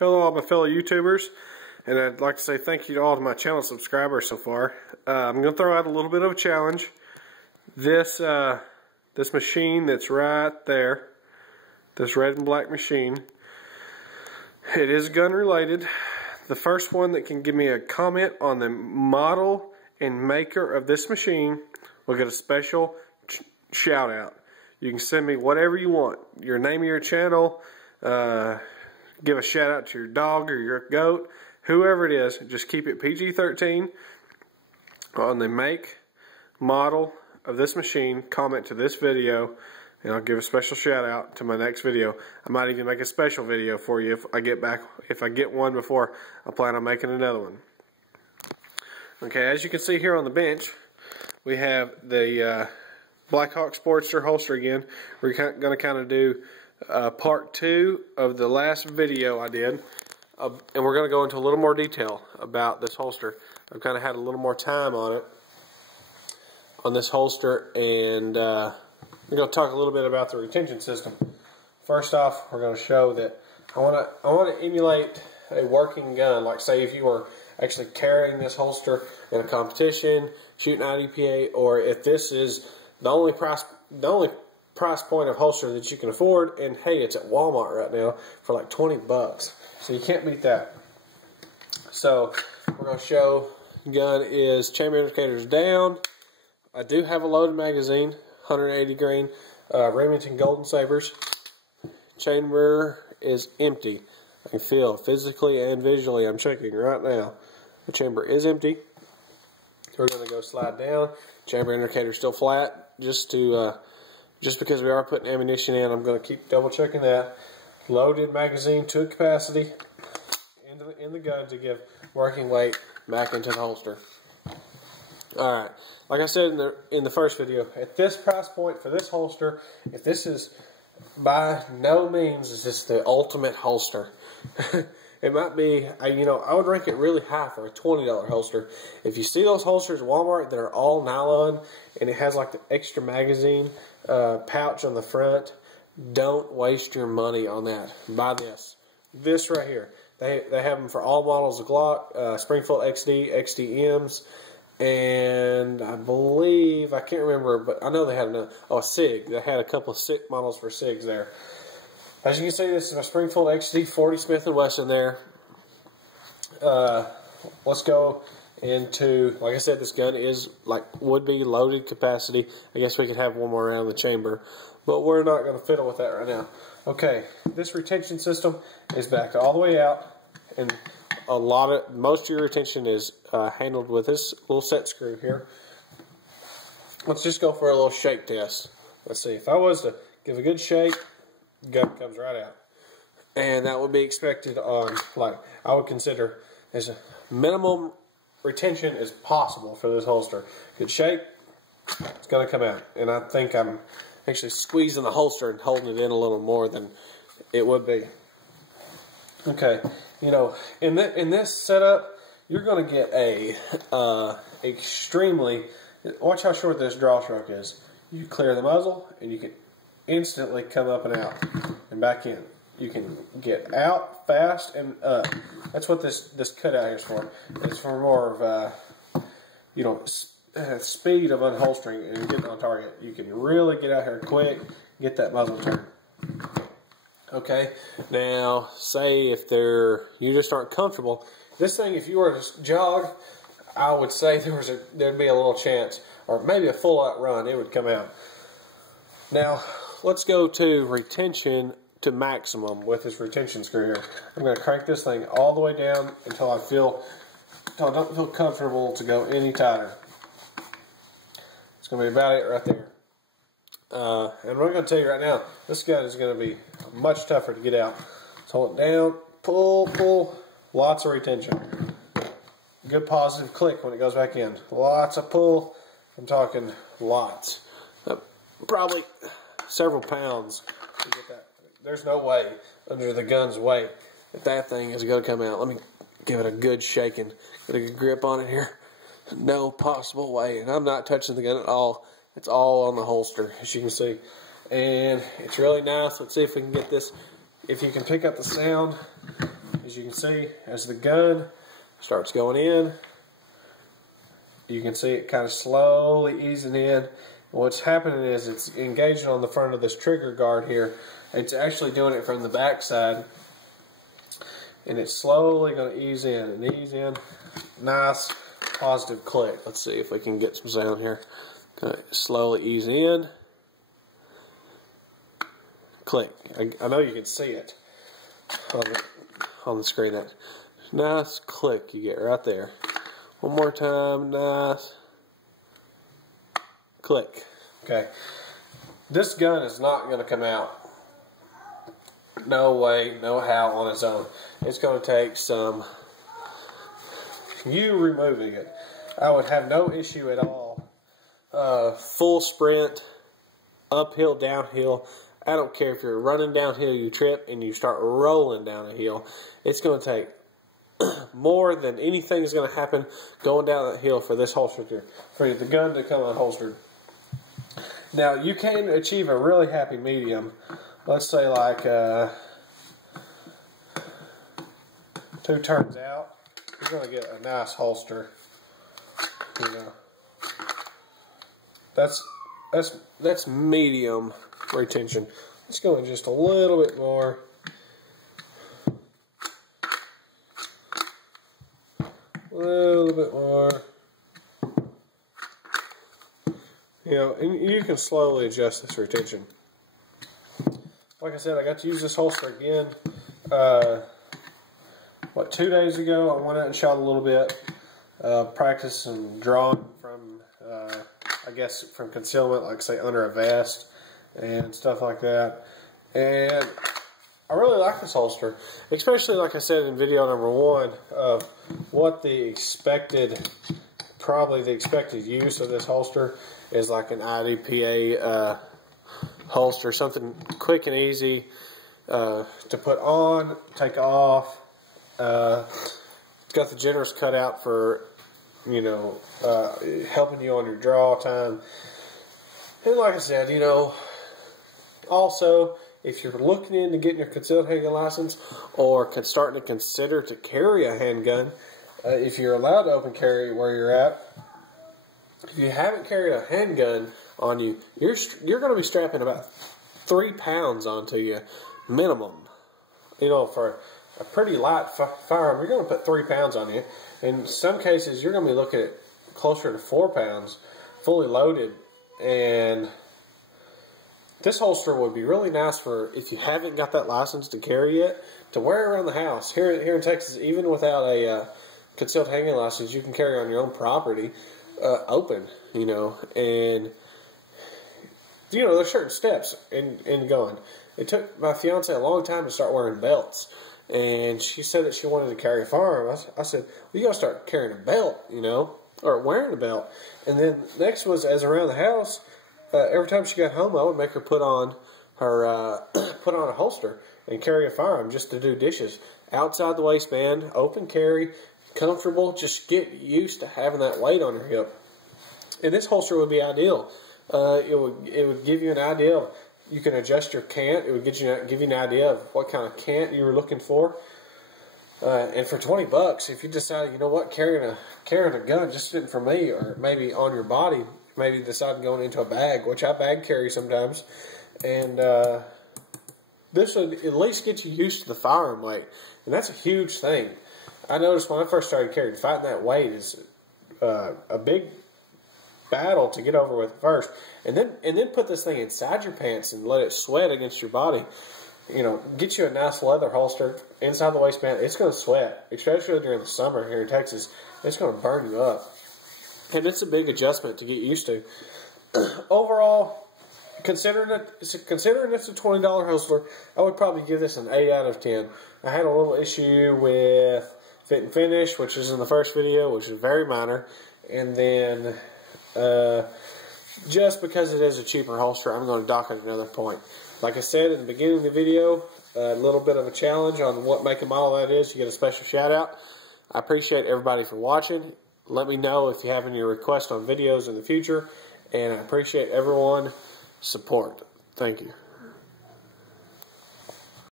Hello all my fellow YouTubers, and I'd like to say thank you to all of my channel subscribers so far. I'm going to throw out a little bit of a challenge. This machine that's right there, this red and black machine, it is gun related. The first one that can give me a comment on the model and maker of this machine will get a special shout out. You can send me whatever you want, your name of your channel, give a shout out to your dog or your goat, whoever it is. Just keep it PG-13 on the make, model of this machine. Comment to this video, and I'll give a special shout out to my next video. I might even make a special video for you if I get one before I plan on making another one. Okay, as you can see here on the bench, we have the Blackhawk Sportster holster again. We're going to kind of do part 2 of the last video I did, and we're going to go into a little more detail about this holster. I've kind of had a little more time on this holster, and we're going to talk a little bit about the retention system. First off, we're going to show that I want to emulate a working gun. Like, say if you were actually carrying this holster in a competition, shooting IDPA, or if this is the only price point of holster that you can afford, and hey, it's at Walmart right now for like 20 bucks. So you can't beat that. So we're going to show gun is chamber indicators down. I do have a loaded magazine, 180 grain Remington Golden Sabers. Chamber is empty. I can feel physically and visually, I'm checking right now. The chamber is empty. We're going to go slide down. Chamber indicator still flat, just because we are putting ammunition in. I'm going to keep double checking that. Loaded magazine to capacity in the gun to give working weight back into the holster. Alright, like I said in the first video, at this price point for this holster, if this is by no means is this the ultimate holster. It might be, I would rank it really high for a $20 holster. If you see those holsters at Walmart that are all nylon and it has like the extra magazine pouch on the front, don't waste your money on that. Buy this. This right here. They have them for all models of Glock, Springfield XD, XDMs, and I believe, I can't remember, but I know they had a SIG. They had a couple of models for SIGs there. As you can see, this is a Springfield XD 40 Smith & Wesson there. Let's go into, like I said, this gun is would be loaded capacity. I guess we could have one more around the chamber, but we're not going to fiddle with that right now. Okay, this retention system is backed all the way out, and most of your retention is handled with this little set screw here. Let's just go for a little shake test. Let's see, if I was to give a good shake, gun comes right out, and that would be expected on, I would consider as a minimum retention is possible for this holster. Good shake, it's going to come out, and I think I'm actually squeezing the holster and holding it in a little more than it would be. Okay, in this setup, you're going to get a extremely, watch how short this draw stroke is. You clear the muzzle, and you can instantly come up and out and back in. You can get out fast and up. That's what this cutout here is for. It's for more of speed of unholstering and getting on target. You can really get out here quick, get that muzzle turned. Okay, now say if you just aren't comfortable. This thing, if you were to jog, I would say there'd be a little chance, or maybe a full out run, it would come out. Now, let's go to retention to maximum with this retention screw here. I'm going to crank this thing all the way down until I don't feel comfortable to go any tighter. It's going to be about it right there. And I'm going to tell you right now, this gun is going to be much tougher to get out. So hold it down, pull, lots of retention. Good positive click when it goes back in. Lots of pull, I'm talking lots. Probably several pounds to get that. There's no way under the gun's weight that thing is going to come out. Let me give it a good shaking. Get a good grip on it here. No possible way. And I'm not touching the gun at all. It's all on the holster, as you can see. And it's really nice. Let's see if we can get this. If you can pick up the sound, as you can see, as the gun starts going in, you can see it kind of slowly easing in. What's happening is it's engaging on the front of this trigger guard here. It's actually doing it from the back side, and it's slowly going to ease in and ease in. Nice positive click. Let's see if we can get some sound here. Going to slowly ease in. Click. I know you can see it on the screen. That nice click you get right there. One more time. Nice click. Okay. This gun is not going to come out. No way, no how on its own. It's going to take some you removing it. I would have no issue at all. Full sprint, uphill, downhill. I don't care if you're running downhill, you trip, and you start rolling down a hill. It's going to take more than anything is going to happen going down that hill for this holster for the gun to come unholstered. Now, you can achieve a really happy medium. Let's say like 2 turns out, you're going to get a nice holster. You know, that's medium retention. Let's go in just a little bit more. A little bit more. You know, and you can slowly adjust this retention. Like I said, I got to use this holster again. 2 days ago, I went out and shot a little bit, practiced some drawing from, I guess, from concealment, like say under a vest and stuff like that. And I really like this holster, especially like I said in video number 1 of what the expected, probably the expected use of this holster is like an IDPA holster, something quick and easy to put on, take off. It's got the generous cutout for, you know, helping you on your draw time. And like I said, you know, also, if you're looking into getting your concealed handgun license or starting to consider to carry a handgun, if you're allowed to open carry where you're at, if you haven't carried a handgun on you, you're going to be strapping about 3 pounds onto you, minimum. You know, for a pretty light firearm, you're going to put 3 pounds on you. In some cases, you're going to be looking at closer to 4 pounds, fully loaded. And this holster would be really nice for if you haven't got that license to carry yet, to wear around the house. Here in Texas, even without a concealed handgun license, you can carry on your own property, open, you know. And you know, there's certain steps in going. It took my fiance a long time to start wearing belts, and she said that she wanted to carry a firearm. I said, well, you got to start carrying a belt, you know, or wearing a belt. And then next was, as around the house, every time she got home, I would make her put on her put on a holster and carry a firearm just to do dishes. Outside the waistband, open carry, comfortable. Just get used to having that weight on your hip. And this holster would be ideal. It would give you an idea of, you can adjust your cant. It would give you an idea of what kind of cant you were looking for. And for $20, if you decide, you know what, carrying a gun just isn't for me, or maybe on your body, maybe decide going into a bag, which I bag carry sometimes, and this would at least get you used to the firearm weight, and that's a huge thing. I noticed when I first started carrying, fighting that weight is a big battle to get over with first, and then put this thing inside your pants and let it sweat against your body. You know, get you a nice leather holster inside the waistband. It's going to sweat, especially during the summer here in Texas. It's going to burn you up, and it's a big adjustment to get used to. Overall, considering it's a $20 holster, I would probably give this an 8 out of 10. I had a little issue with fit and finish, which is in the first video, which is very minor, and then just because it is a cheaper holster, I'm going to dock it another point. Like I said in the beginning of the video, a little bit of a challenge on what make and model that is. You get a special shout out. I appreciate everybody for watching. Let me know if you have any requests on videos in the future, and I appreciate everyone's support. Thank you.